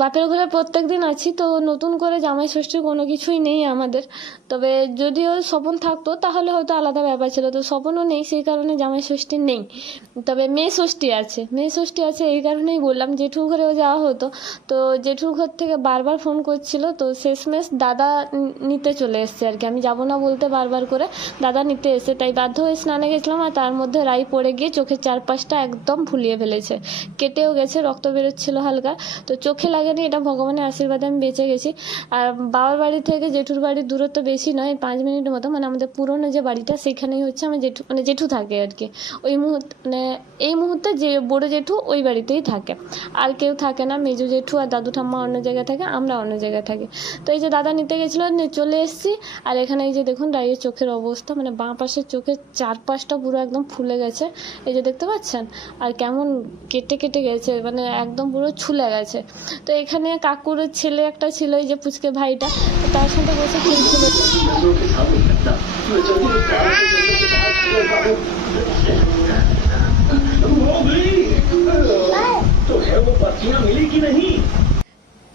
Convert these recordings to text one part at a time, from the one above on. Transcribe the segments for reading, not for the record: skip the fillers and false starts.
বাপের ঘরে প্রত্যেক দিন আছি, তো নতুন করে জামাই ষষ্ঠীর কোনো কিছুই নেই আমাদের। তবে যদিও স্বপন থাকতো তাহলে হয়তো আলাদা ব্যাপার ছিল, তো স্বপনও নেই, সেই কারণে জামাই ষষ্ঠী নেই। তবে মেয়ে ষষ্ঠী আছে, মেয়ে ষষ্ঠী আছে, এই কারণেই বললাম। জেঠুর ঘরেও যাওয়া হতো, তো জেঠুর ঘর থেকে বারবার ফোন করছিল, তো শেষমেশ দাদা নিতে চলে এসছে আর কি। আমি যাবো না বলতে বারবার করে দাদা নিতে এসে, তাই বাধ্য হয়ে স্নানে গেছিলাম। আর তার মধ্যে রাই পড়ে গিয়ে চোখের চারপাশটা একদম ফুলিয়ে ফেলেছে, কেটেও গেছে, রক্ত বেরোচ্ছিল হালকা। তো চোখে লাগেনি, এটা ভগবানের আশীর্বাদে আমি বেঁচে গেছি। আর বাবার বাড়ি থেকে জেঠুর বাড়ির দূরত্ব বেশি নয়, 5 মিনিটের মতো। মানে আমাদের পুরনো যে বাড়িটা সেখানেই হচ্ছে আমার জেঠু, মানে জেঠু থাকে আর কি। ওই মুহূর্তে মানে এই মুহূর্তে যে বড় জেঠু ওই বাড়িতেই থাকে, আর কেউ থাকে না। মেজো জেঠু আর দাদু ঠাম্মা অন্য জায়গায় থাকে, আমরা অন্য জায়গায় থাকি। তো এই যে দাদা নিতে গেছিলো, চলে এসেছি। আর এখানে এই যে দেখুন রাইয়ের চোখের অবস্থা, মানে বাঁ পাশের চোখের চারপাশটা পুরো একদম ফুলে গেছে, এই যে দেখতে পাচ্ছেন। আর কেমন কেটে কেটে গেছে, মানে একদম পুরো ছুলে গেছে। তো এখানে কাকুর ছেলে একটা ছিল, এই যে পুচকে ভাইটা, তার সাথে বসে খেলছিল। तो है वो पर्चियां मिली कि नहीं।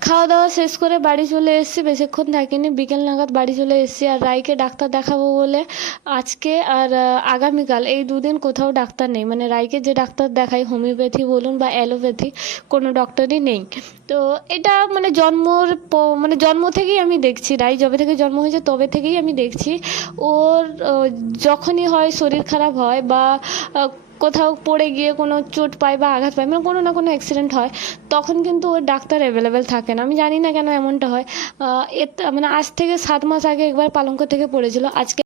খাওয়া দাওয়া শেষ করে বাড়ি চলে এসেছি, বেশিক্ষণ থাকিনি, বিকেল নাগাদ বাড়ি চলে এসেছি। আর রাইকে ডাক্তার দেখাবো বলে আজকে আর আগামীকাল এই দুদিন কোথাও ডাক্তার নেই। মানে রাইকে যে ডাক্তার দেখাই, হোমিওপ্যাথি বলুন বা অ্যালোপ্যাথি, কোনো ডক্টরই নেই। তো এটা মানে মানে জন্ম থেকেই আমি দেখছি, রাই যবে থেকে জন্ম হয়েছে তবে থেকেই আমি দেখছি ওর যখনই হয় শরীর খারাপ হয় বা কোথাও পড়ে গিয়ে কোনো চোট পায় বা আঘাত পায়, মানে কোনো না কোনো অ্যাক্সিডেন্ট হয়, তখন কিন্তু ওর ডাক্তার অ্যাভেলেবেল থাকে না। আমি জানি না কেন এমনটা হয়। মানে আজ থেকে 7 মাস আগে একবার পালঙ্ক থেকে পড়েছিল, আজকে